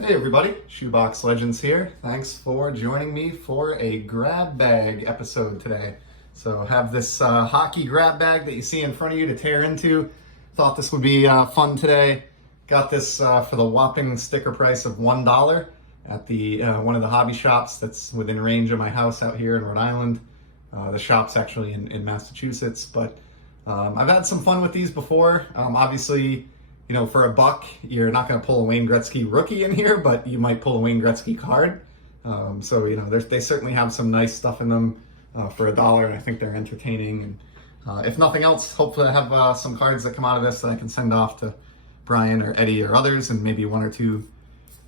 Hey everybody, Shoebox Legends here. Thanks for joining me for a grab bag episode today. So have this hockey grab bag that you see in front of you to tear into. Thought this would be fun today. Got this for the whopping sticker price of $1 at the one of the hobby shops that's within range of my house out here in Rhode Island. The shop's actually in Massachusetts, but I've had some fun with these before. Obviously, you know, for $1, you're not going to pull a Wayne Gretzky rookie in here, but you might pull a Wayne Gretzky card. So, you know, they certainly have some nice stuff in them for $1, and I think they're entertaining. And if nothing else, hopefully I have some cards that come out of this that I can send off to Brian or Eddie or others, and maybe 1 or 2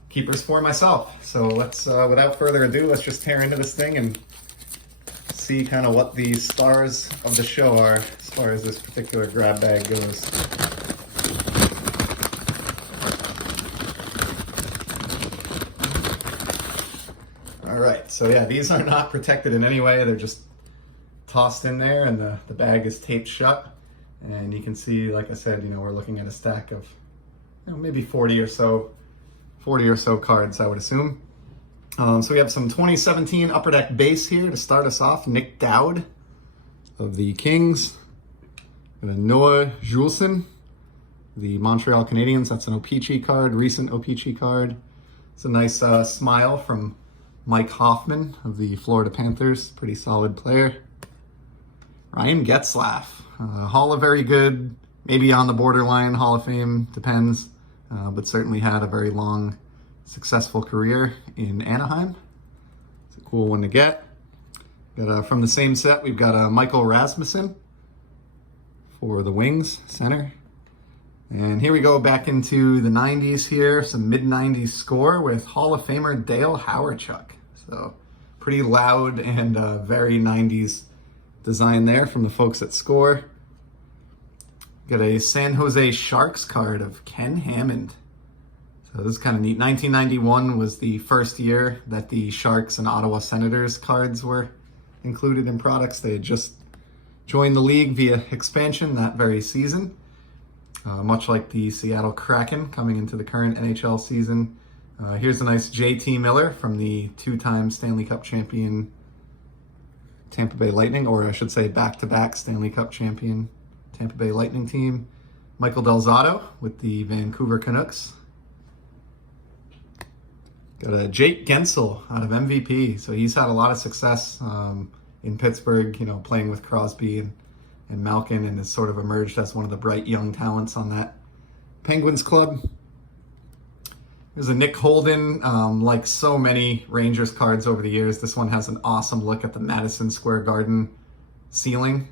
keepers for myself. So let's, without further ado, let's just tear into this thing and see kind of what the stars of the show are as far as this particular grab bag goes. Alright, so yeah, these are not protected in any way. They're just tossed in there, and the bag is taped shut. And you can see, like I said, you know, we're looking at a stack of, you know, maybe 40 or so cards, I would assume. So we have some 2017 Upper Deck base here to start us off. Nick Dowd of the Kings. Noah Juulsen, the Montreal Canadiens. That's an O-Pee-Chee card, recent O-Pee-Chee card. It's a nice smile from Mike Hoffman of the Florida Panthers. Pretty solid player. Ryan Getzlaf. Hall of very good, maybe on the borderline Hall of Fame, depends. But certainly had a very long, successful career in Anaheim. It's a cool one to get. Got, from the same set, we've got Michael Rasmussen for the Wings, center. And here we go back into the 90s here, some mid-90s score with Hall of Famer Dale Hawerchuk. So pretty loud and very 90s design there from the folks at Score. Got a San Jose Sharks card of Ken Hammond. So this is kind of neat. 1991 was the first year that the Sharks and Ottawa Senators cards were included in products. They had just joined the league via expansion that very season. Much like the Seattle Kraken coming into the current NHL season. Here's a nice JT Miller from the 2-time Stanley Cup champion Tampa Bay Lightning, or I should say back-to-back Stanley Cup champion Tampa Bay Lightning team. Michael Del Zotto with the Vancouver Canucks. Got a Jake Gensel out of MVP. So he's had a lot of success in Pittsburgh, you know, playing with Crosby and Malkin, and has sort of emerged as one of the bright young talents on that Penguins club. There's a Nick Holden, like so many Rangers cards over the years. This one has an awesome look at the Madison Square Garden ceiling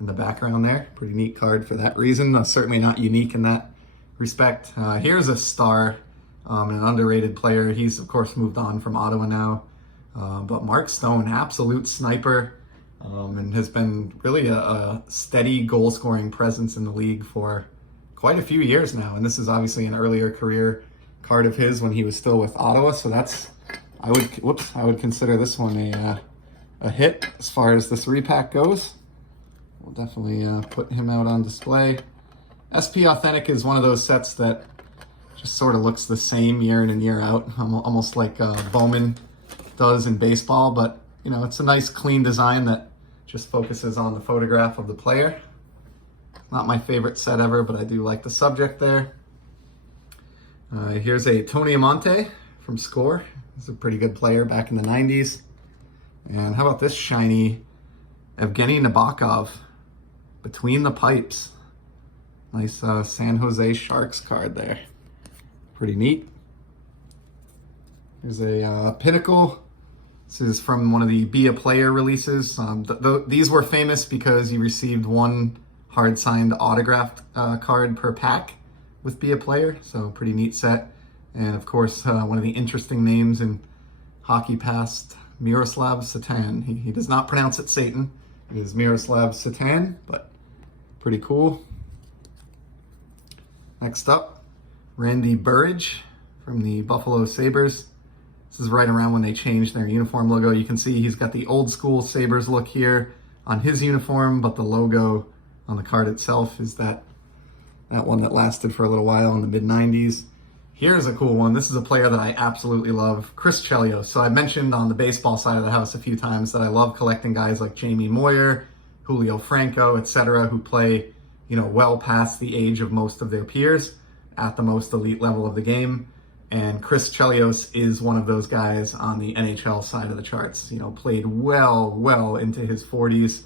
in the background there. Pretty neat card for that reason. Certainly not unique in that respect. Here's a star, an underrated player. He's, of course, moved on from Ottawa now. But Mark Stone, absolute sniper. And has been really a steady goal-scoring presence in the league for quite a few years now. And this is obviously an earlier career card of his when he was still with Ottawa. So that's, I would consider this one a hit as far as this repack goes. We'll definitely put him out on display. SP Authentic is one of those sets that just sort of looks the same year in and year out, almost like Bowman does in baseball. But, you know, it's a nice clean design that just focuses on the photograph of the player. Not my favorite set ever, but I do like the subject there. Here's a Tony Amonte from Score. He's a pretty good player back in the 90s. And how about this shiny Evgeny Nabokov, Between the Pipes. Nice San Jose Sharks card there. Pretty neat. Here's a Pinnacle. This is from one of the Be a Player releases. These were famous because you received 1 hard-signed autographed card per pack with Be a Player, so pretty neat set. And of course, one of the interesting names in hockey past, Miroslav Satan. He does not pronounce it Satan. It is Miroslav Satan, but pretty cool. Next up, Randy Burridge from the Buffalo Sabres. This is right around when they changed their uniform logo. You can see he's got the old school Sabres look here on his uniform, but the logo on the card itself is that one that lasted for a little while in the mid-90s. Here's a cool one. This is a player that I absolutely love, Chris Chelios. So I mentioned on the baseball side of the house a few times that I love collecting guys like Jamie Moyer, Julio Franco, etc., who play, well past the age of most of their peers at the most elite level of the game. And Chris Chelios is one of those guys on the NHL side of the charts. Played well into his 40s,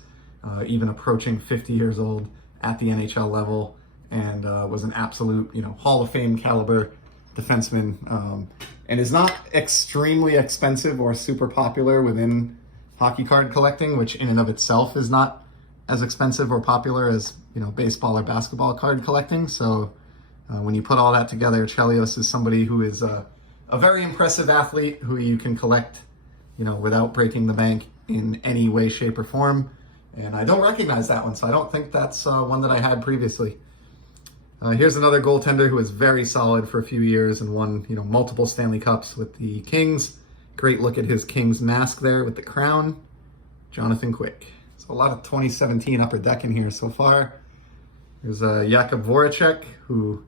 even approaching 50 years old at the NHL level, and was an absolute, Hall of Fame caliber defenseman, and is not extremely expensive or super popular within hockey card collecting, which in and of itself is not as expensive or popular as, baseball or basketball card collecting. So when you put all that together, Chelios is somebody who is a very impressive athlete who you can collect, without breaking the bank in any way, shape, or form. And I don't recognize that one, so I don't think that's one that I had previously. Here's another goaltender who was very solid for a few years and won, multiple Stanley Cups with the Kings. Great look at his Kings mask there with the crown. Jonathan Quick. So a lot of 2017 Upper Deck in here so far. There's Jakub Voracek, who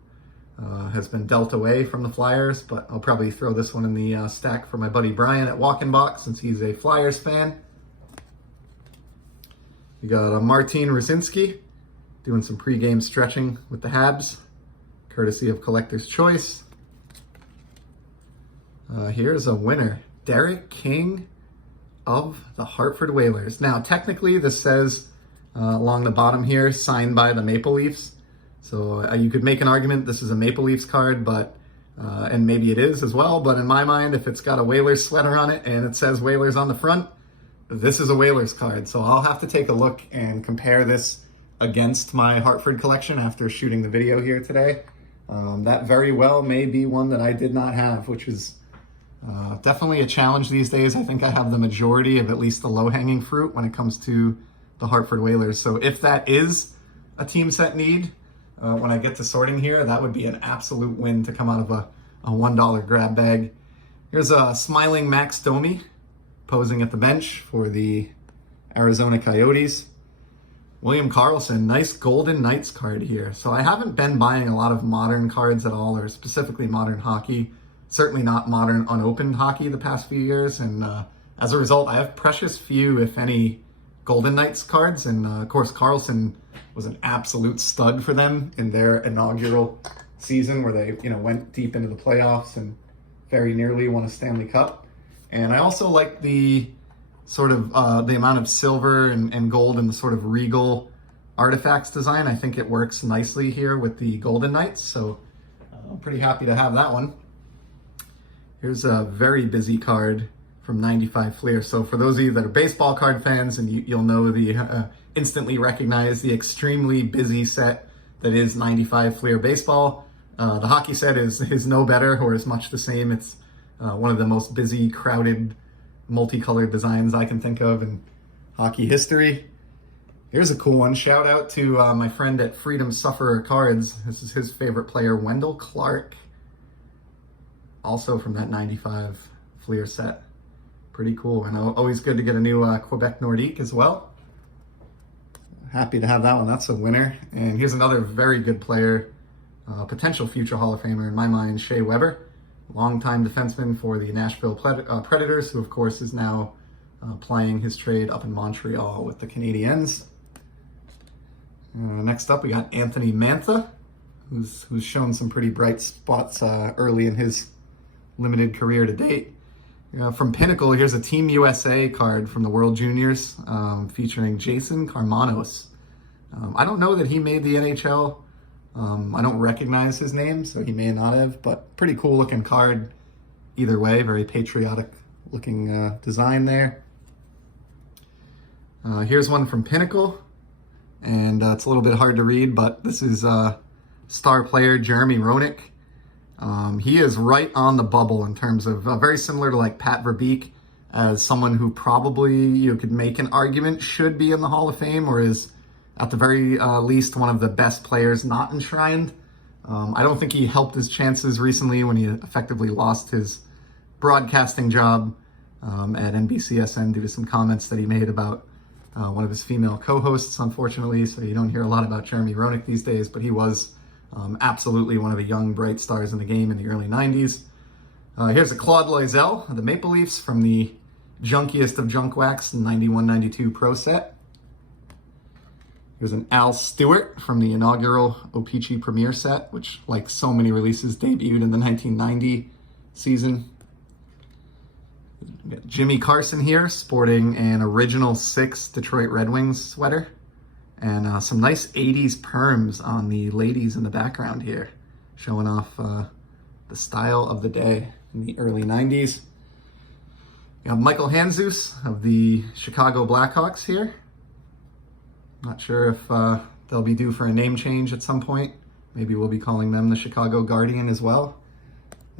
has been dealt away from the Flyers, but I'll probably throw this one in the stack for my buddy Brian at Walk in Box since he's a Flyers fan. We got Martin Rusinski doing some pregame stretching with the Habs, courtesy of Collector's Choice. Here's a winner, Derek King of the Hartford Whalers. Now, technically, this says along the bottom here, signed by the Maple Leafs. So you could make an argument this is a Maple Leafs card, but and maybe it is as well. But in my mind, if it's got a Whalers sweater on it and it says Whalers on the front, this is a Whalers card. So I'll have to take a look and compare this against my Hartford collection after shooting the video here today. That very well may be one that I did not have, which is definitely a challenge these days. I think I have the majority of at least the low-hanging fruit when it comes to the Hartford Whalers. So if that is a team set need, when I get to sorting here, that would be an absolute win to come out of a $1 grab bag. Here's a smiling Max Domi posing at the bench for the Arizona Coyotes. William Karlsson, nice Golden Knights card here. So I haven't been buying a lot of modern cards at all, or specifically modern hockey. Certainly not modern unopened hockey the past few years. And as a result, I have precious few, if any, Golden Knights cards. And of course, Karlsson was an absolute stud for them in their inaugural season where they, went deep into the playoffs and very nearly won a Stanley Cup. And I also like the sort of the amount of silver and gold and the sort of regal artifacts design. I think it works nicely here with the Golden Knights, so I'm pretty happy to have that one. Here's a very busy card from 95 Fleer. So for those of you that are baseball card fans, and you'll know instantly recognize the extremely busy set that is 95 Fleer baseball. The hockey set is no better or as much the same. It's one of the most busy, crowded, multicolored designs I can think of in hockey history. Here's a cool one. Shout out to my friend at Freedom Sufferer Cards. This is his favorite player, Wendell Clark. Also from that 95 Fleer set. Pretty cool. And always good to get a new Quebec Nordique as well. Happy to have that one. That's a winner. And here's another very good player, potential future Hall of Famer in my mind, Shea Weber. Longtime defenseman for the Nashville Predators, who of course is now plying his trade up in Montreal with the Canadiens. Next up, we got Anthony Mantha, who's shown some pretty bright spots early in his limited career to date. From Pinnacle, here's a Team USA card from the World Juniors featuring Jason Karmanos. I don't know that he made the NHL. I don't recognize his name, so he may not have, but pretty cool looking card either way. Very patriotic looking design there. Here's one from Pinnacle, and it's a little bit hard to read, but this is star player Jeremy Roenick. He is right on the bubble in terms of very similar to like Pat Verbeek, as someone who probably you could make an argument should be in the Hall of Fame, or is at the very least one of the best players not enshrined. I don't think he helped his chances recently when he effectively lost his broadcasting job at NBCSN due to some comments that he made about one of his female co-hosts, unfortunately. So you don't hear a lot about Jeremy Roenick these days, but he was Absolutely one of the young, bright stars in the game in the early 90s. Here's a Claude Loisel of the Maple Leafs from the junkiest of junk wax 91-92 Pro set. Here's an Al Stewart from the inaugural O-Pee-Chee Premier set, which, like so many releases, debuted in the 1990 season. We got Jimmy Carson here, sporting an original 6 Detroit Red Wings sweater. And some nice 80s perms on the ladies in the background here, showing off the style of the day in the early 90s. We have Michael Handzus of the Chicago Blackhawks here. Not sure if they'll be due for a name change at some point. Maybe we'll be calling them the Chicago Guardian as well.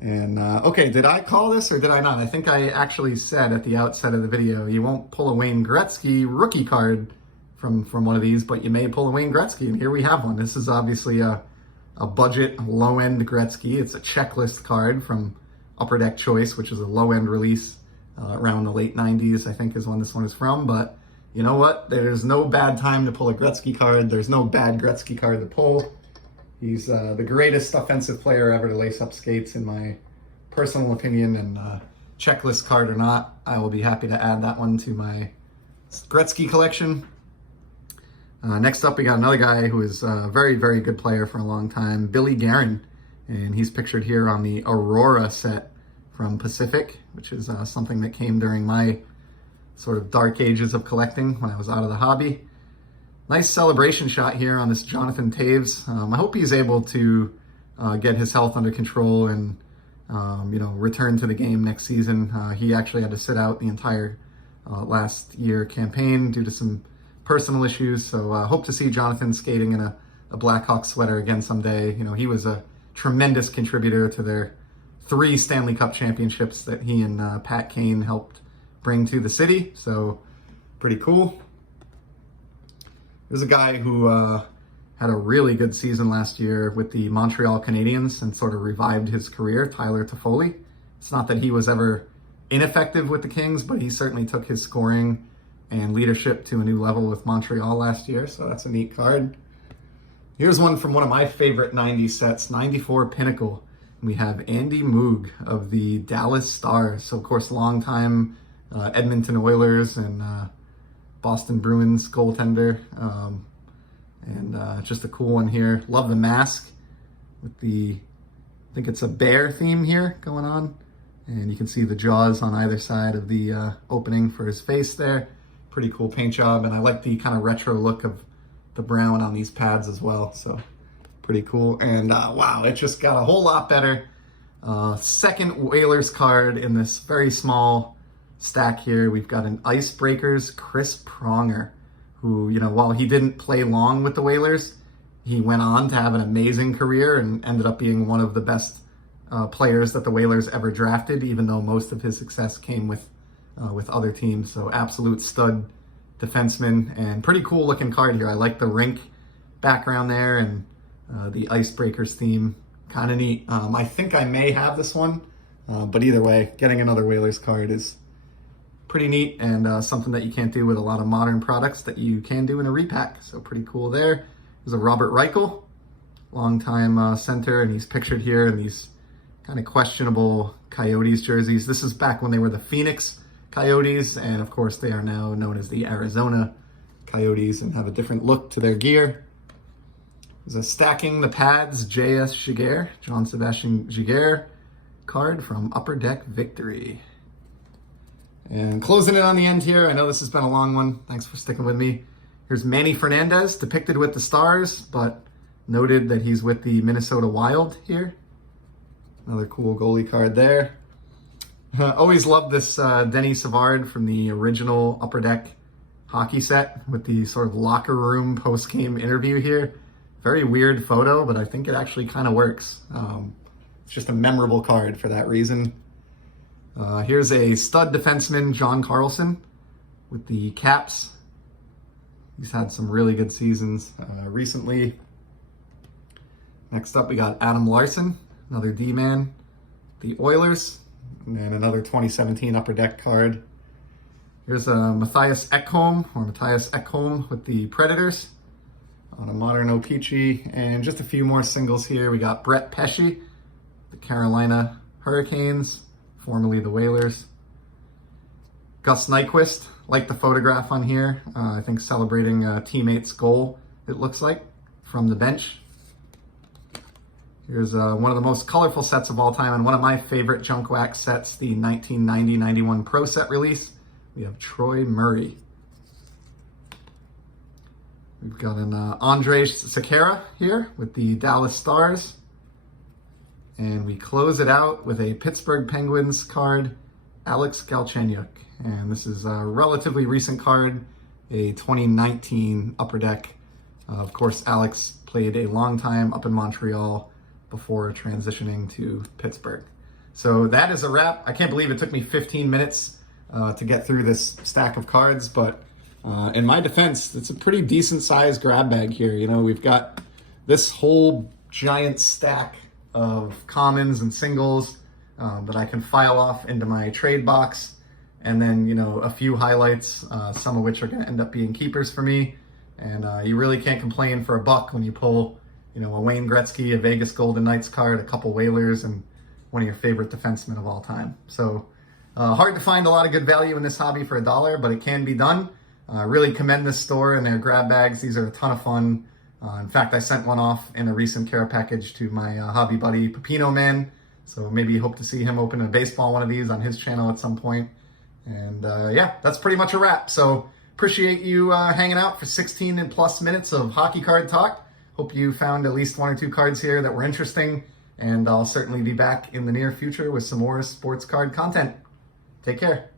And, okay, did I call this or did I not? I think I actually said at the outset of the video, you won't pull a Wayne Gretzky rookie card from one of these, but you may pull a Wayne Gretzky, and here we have one. This is obviously a budget, low-end Gretzky. It's a checklist card from Upper Deck Choice, which is a low-end release around the late 90s, I think is when this one is from. But you know what? There's no bad time to pull a Gretzky card. There's no bad Gretzky card to pull. He's the greatest offensive player ever to lace up skates, in my personal opinion. And checklist card or not, I will be happy to add that one to my Gretzky collection. Next up, we got another guy who is a very, very good player for a long time, Billy Guerin. And he's pictured here on the Aurora set from Pacific, which is something that came during my sort of dark ages of collecting when I was out of the hobby. Nice celebration shot here on this Jonathan Toews. I hope he's able to get his health under control and return to the game next season. He actually had to sit out the entire last year campaign due to some personal issues. So hope to see Jonathan skating in a Blackhawks sweater again someday. You know, he was a tremendous contributor to their 3 Stanley Cup championships that he and Pat Kane helped bring to the city. So pretty cool. There's a guy who had a really good season last year with the Montreal Canadiens and sort of revived his career, Tyler Toffoli. It's not that he was ever ineffective with the Kings, but he certainly took his scoring and leadership to a new level with Montreal last year, so that's a neat card. Here's one from one of my favorite 90s sets, 94 Pinnacle. We have Andy Moog of the Dallas Stars, so of course longtime Edmonton Oilers and Boston Bruins goaltender. And just a cool one here. Love the mask with the, I think it's a bear theme here going on. And you can see the jaws on either side of the opening for his face there. Pretty cool paint job. And I like the kind of retro look of the brown on these pads as well. So pretty cool. And wow, it just got a whole lot better. Second Whalers card in this very small stack here. We've got an Icebreakers Chris Pronger, who, you know, while he didn't play long with the Whalers, he went on to have an amazing career and ended up being one of the best players that the Whalers ever drafted, even though most of his success came with other teams. So absolute stud defenseman, and pretty cool looking card here. I like the rink background there and the Icebreakers theme. Kind of neat. I think I may have this one, but either way, getting another Whalers card is pretty neat and something that you can't do with a lot of modern products that you can do in a repack. So pretty cool there. There's a Robert Reichel, longtime center, and he's pictured here in these kind of questionable Coyotes jerseys. This is back when they were the Phoenix Coyotes, and of course they are now known as the Arizona Coyotes and have a different look to their gear. There's a Stacking the Pads J.S. Giguère, John Sebastian Giguère card from Upper Deck Victory. And closing it on the end here, I know this has been a long one. Thanks for sticking with me. Here's Manny Fernandez, depicted with the Stars, but noted that he's with the Minnesota Wild here. Another cool goalie card there. Always loved this Denny Savard from the original Upper Deck hockey set with the sort of locker room post-game interview here. Very weird photo, but I think it actually kind of works. It's just a memorable card for that reason. Here's a stud defenseman, John Carlson, with the Caps. He's had some really good seasons recently. Next up, we got Adam Larson, another D-man, the Oilers, and another 2017 Upper Deck card. Here's a Mattias Ekholm with the Predators. on a modern O-Pee-Chee, and just a few more singles here. We got Brett Pesce, the Carolina Hurricanes, formerly the Whalers. Gus Nyquist, like the photograph on here, I think celebrating a teammate's goal, it looks like, from the bench. Here's one of the most colorful sets of all time, and one of my favorite junk wax sets, the 1990-91 Pro Set release. We have Troy Murray. We've got an Andrej Sekera here with the Dallas Stars. And we close it out with a Pittsburgh Penguins card, Alex Galchenyuk. And this is a relatively recent card, a 2019 Upper Deck. Of course, Alex played a long time up in Montreal before transitioning to Pittsburgh. So that is a wrap. I can't believe it took me 15 minutes to get through this stack of cards, but in my defense, it's a pretty decent sized grab bag here. You know, we've got this whole giant stack of commons and singles that I can file off into my trade box, and then, you know, a few highlights, some of which are going to end up being keepers for me. And you really can't complain for a buck when you pull, you know, a Wayne Gretzky, a Vegas Golden Knights card, a couple Whalers, and one of your favorite defensemen of all time. So hard to find a lot of good value in this hobby for $1, but it can be done. Really commend this store and their grab bags. These are a ton of fun. In fact, I sent one off in a recent care package to my hobby buddy, Pepino Man. So maybe hope to see him open a baseball one of these on his channel at some point. And yeah, that's pretty much a wrap. So appreciate you hanging out for 16 and plus minutes of hockey card talk. Hope you found at least 1 or 2 cards here that were interesting. And I'll certainly be back in the near future with some more sports card content. Take care.